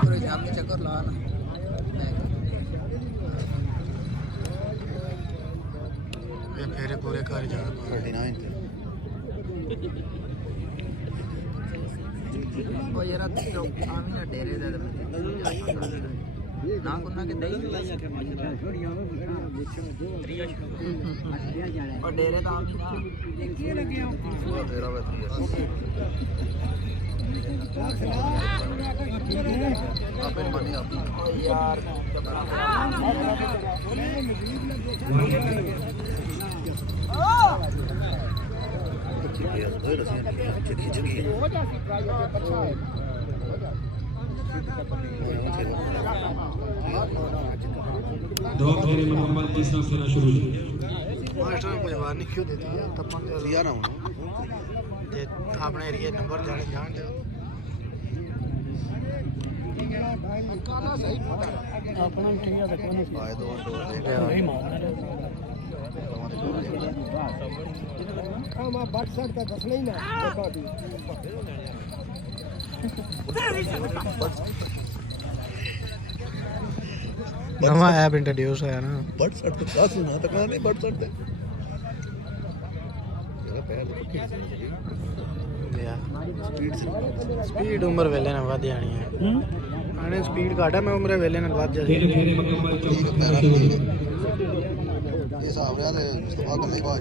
पूरे जाम में चक्कर लगा ना ये फेरे पूरे कर जा 39 ओ यार तो आमी ना डेरे दे ना कुन्ना के दही और डेरे तो आमी ना लगे हो तेरा आपे बनी आप यार दो फेरे मुकम्मल, तीसरा फेरा शुरू। मास्टर में जवानी क्यों देती है तब लिया ना हूँ अपने एरिया नंबर जाने जान दो अपना ठीक है देखो नहीं आए दो नहीं मारना काम आप बट सट का दस नहीं ना नवा ऐप इंट्रोड्यूस है ना बट सट तो क्या सुना तो कहां नहीं बट सट है स्पीड उम्र वेले ना वध जानी है आने स्पीड घट है मैं उम्र वेले ना वध जानी ये हिसाब रहा ते मुस्तफा को नहीं बात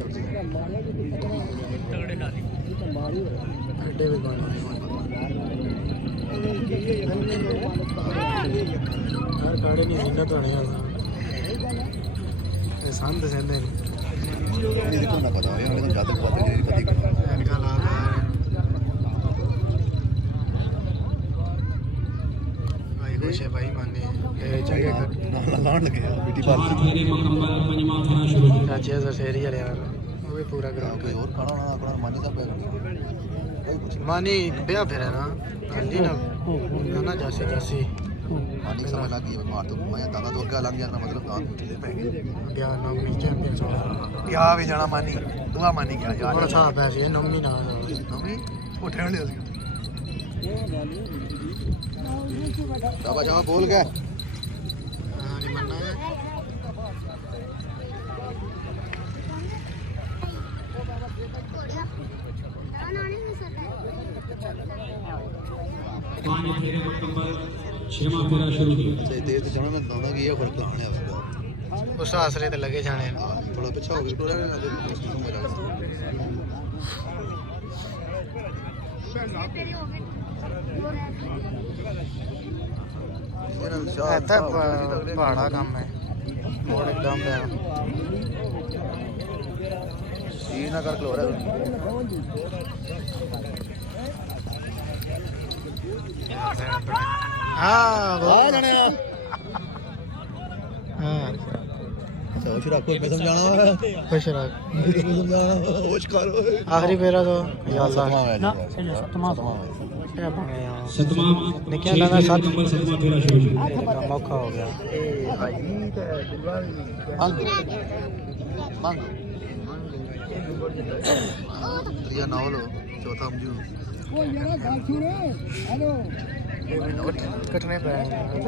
अड्डे भी गाना यार गाड़ी नहीं जिंदा तो नहीं आता ये शांत सेंदे नहीं देखो ना पता यार मैं ज्यादा बात नहीं पता इनका लाभ है भाई खुश है भाई माने ये जगह लाण लगे बेटी बात फेरे मुकम्मल, पंजवां फेरा शुरू। अच्छे से शेरी वाले यार वो भी पूरा ग्राउंड है और खाना ना अपना मानी साहब मानी ब्याह फिर है ना हल्दी ना ना जैसे जैसे मानी समझ लगी मार तो मैं दादा तो क्या लग जाना मतलब दांत मुठले पे ब्याह नौमी चैंपियन छोड़ा ब्याह भी जाना मानी दुआ मानी क्या यार बड़ा साफ है ये नौमी ना नौमी उठे वाले जावा बोल गया हां नहीं मन्ना है पांच फेरे मुकम्मल, छठवां फेरा शुरू। तेज तो जाना ना दादा की ये फर्क लाने आ उस आसरे ते लगे जाने थोड़ा पीछे हो गई टोरा ना पहाड़ा काम है बहुत एकदम ना कर लो हाँ आखिरी फेरा तो मौका हो गया चौथा कटने पे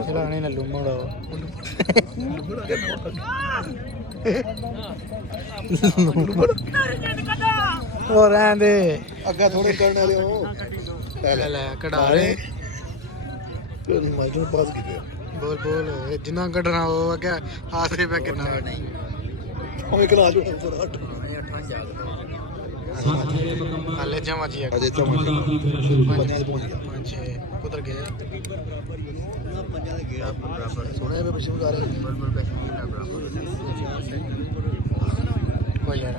खिलाने ना लूमड़ो और रहने अग्गा थोड़े करने वाले हो पहले कढ़ा रहे मास्टर पास की बोल बोल जितना कटना हो क्या आखिरी पे कितना नहीं ओए क्लास में ऊपर 8 हाले जमा जी अजय जमा पंजाब पहुंच गया 5 उधर गए बराबर सोने पे पीछे उतारे कोई यार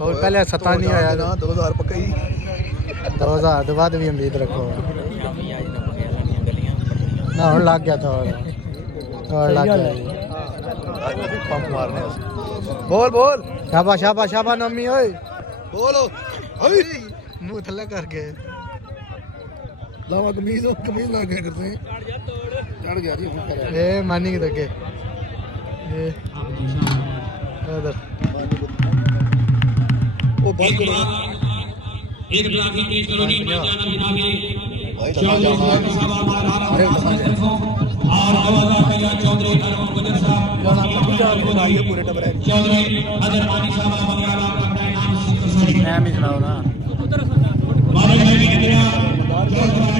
और पहले 7 नहीं आया 2000 पक्का ही 2000 के बाद भी उम्मीद रखो ना और लग गया था और लग गया पंप मारने बोल बोल शाबाश शाबाश शाबाश नमी ओए बोलो मुंह थल्ला करके लावा कमीज ला के करते हैं चढ़ गया जी ए मानी के दगे ए उधर ओ बंद करो एक ट्रॉफी पेश करो जी मांझाना विभागे भाई चौधरी सुभाष साहब हमारा और आवाज़ भैया चौधरी अरुण गुजर साहब पूरे टबरे चौधरी अदरमानी साहब बंगाला का नाम सिंह सरी मैं भी चलाओ ना मारे भाई